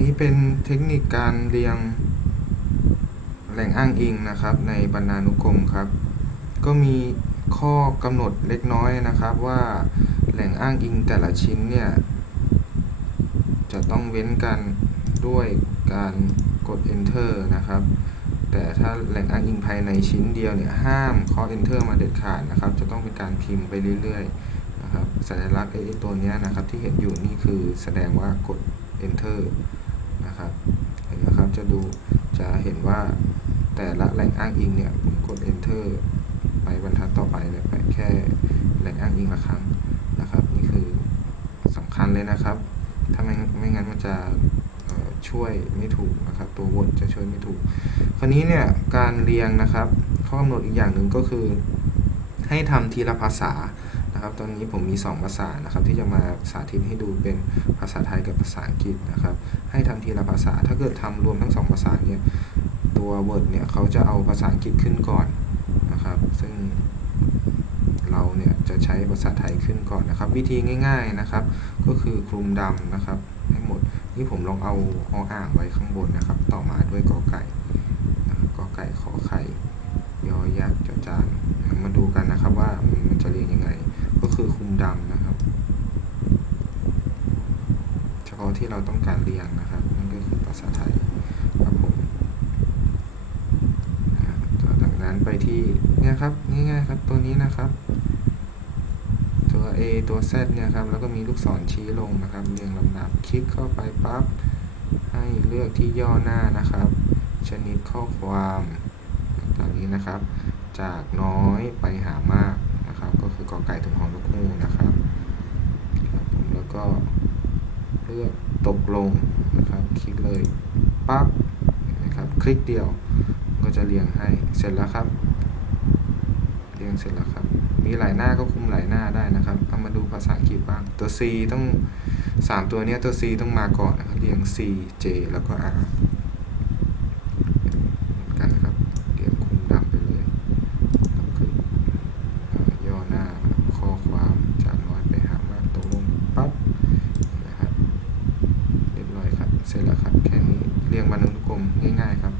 นี้เป็นเทคนิคการเรียงแหล่งอ้างอิงนะครับ ในบรรณานุกรมครับ ก็มีข้อกำหนดเล็กน้อยนะครับว่าแหล่งอ้างอิงแต่ละชิ้นเนี่ย จะต้องเว้นกันด้วยการกด enter นะครับ แต่ถ้าแหล่งอ้างอิงภายในชิ้นเดียวเนี่ยห้ามเคาะ enter มาเด็ดขาดนะครับ จะต้องเป็นการพิมพ์ไปเรื่อยๆนะครับสัญลักษณ์ไอ้ตัวนี้นะครับที่เห็นอยู่นี่คือแสดงว่ากด enter นะครับเห็นไหมครับจะดูจะเห็นว่าแต่ละแหล่งอ้างอิงเนี่ยผมกด enter ไปบรรทัดต่อไปเนี่ยไปแค่แหล่งอ้างอิงละครั้งนะครับ นี่คือสำคัญเลยนะครับ ถ้าไม่ไม่งั้นมันจะช่วยไม่ถูกนะครับ ตัววนจะช่วยไม่ถูก คราวนี้เนี่ยการเรียงนะครับข้อกำหนดอีกอย่างหนึ่งก็คือ ให้ทำทีละภาษา นะครับตอนนี้ผมมี 2 ภาษานะครับที่จะมาสาธิตให้ดูเป็นภาษาไทยกับภาษาอังกฤษนะครับ ให้ทำทีละภาษาถ้าเกิดทำรวมทั้งสองภาษาเนี่ยตัว Word เนี่ยเขาจะเอาภาษาอังกฤษขึ้นก่อนนะครับ ซึ่งเราเนี่ยจะใช้ภาษาไทยขึ้นก่อนนะครับ วิธีง่าย ๆนะครับ ก็คือคลุมดำนะครับ ให้หมดนี่ผมลองเอาออ่างไว้ข้างบนนะครับ ต่อมาด้วยกอไก่กอไก่ขอไข่ยอยักษ์จอจานมาดูกันนะครับว่ามันจะเรียงยังไง คือคุมดำนะครับ เฉพาะที่เราต้องการเรียงนะครับนั่นก็คือภาษาไทยครับผมอ่าจากนั้นไปที่เนี่ยครับง่ายๆครับตัวนี้นะครับ ตัว A ตัว Z เนี่ยครับแล้วก็มีลูกศรชี้ลงนะครับเรียงลำดับคลิกเข้าไปปั๊บให้เลือกที่ย่อหน้านะครับ ชนิดข้อความตามนี้นะครับ จากน้อยไปหามาก กอไก่ถึงหอนกฮูนะครับครับผมแล้วก็เลือกตกลงนะครับคลิกเลยปั๊บนไหมครับคลิกเดียวก็จะเรียงให้เสร็จแล้วครับ เรียงเสร็จแล้วครับ มีหลายหน้าก็คุมหลายหน้าได้นะครับเอามาดูภาษาอังกฤษบ้างตัว C ต้อง 3 ตัวเนี้ยตัว C ต้องมาก่อนนะครับเรียง C J แล้วก็ R เรียงวรรณุกรมง่าย ๆ ครับ